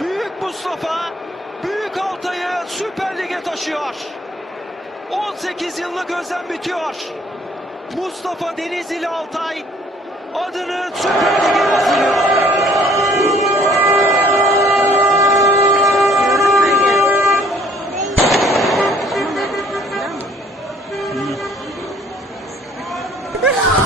Büyük Mustafa, Büyük Altay'ı Süper Lig'e taşıyor. 18 yıllık özlem bitiyor. Mustafa Denizli Altay adını Süper Lig'e hazırlıyor. Ha